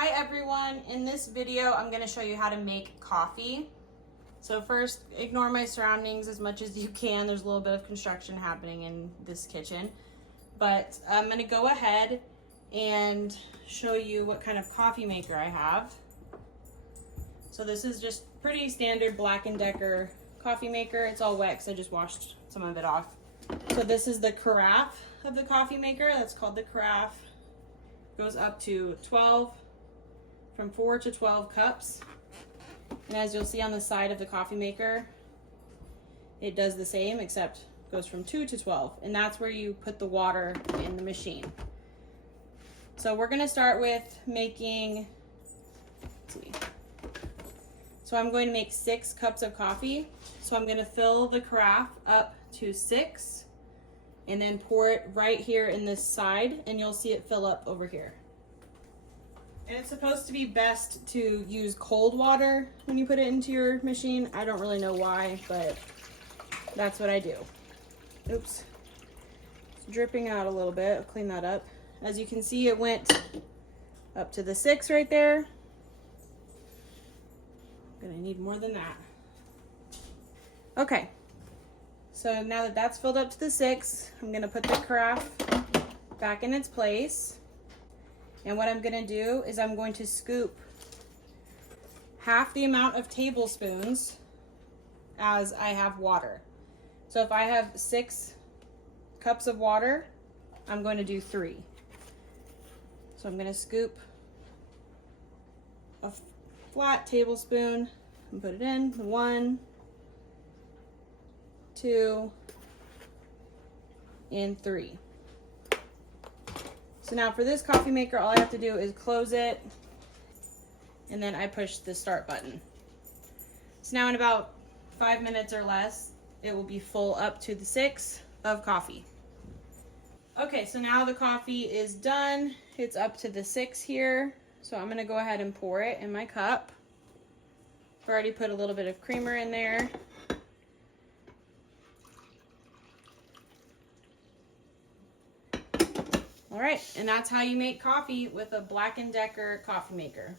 Hi everyone, in this video I'm going to show you how to make coffee. So first, ignore my surroundings as much as you can. There's a little bit of construction happening in this kitchen. But I'm going to go ahead and show you what kind of coffee maker I have. So this is just pretty standard Black & Decker coffee maker. It's all wet because I just washed some of it off. So this is the carafe of the coffee maker. That's called the carafe. Goes up to 12, from 4 to 12 cups. And as you'll see on the side of the coffee maker, it does the same, except goes from 2 to 12. And that's where you put the water in the machine. So we're gonna start with making, let's see. So I'm going to make 6 cups of coffee. So I'm gonna fill the carafe up to 6 and then pour it right here in this side, and you'll see it fill up over here. And it's supposed to be best to use cold water when you put it into your machine. I don't really know why, but that's what I do. Oops. It's dripping out a little bit. I'll clean that up. As you can see, it went up to the 6 right there. I'm gonna need more than that. Okay. So now that that's filled up to the 6, I'm gonna put the carafe back in its place. And what I'm gonna do is I'm going to scoop half the amount of tablespoons as I have water. So if I have 6 cups of water, I'm going to do 3. So I'm gonna scoop a flat tablespoon and put it in. 1, 2, and 3. So now for this coffee maker, all I have to do is close it, and then I push the start button. So now in about 5 minutes or less, it will be full up to the 6 of coffee. Okay, so now the coffee is done. It's up to the 6 here. So I'm gonna go ahead and pour it in my cup. I've already put a little bit of creamer in there. All right, and that's how you make coffee with a Black & Decker coffee maker.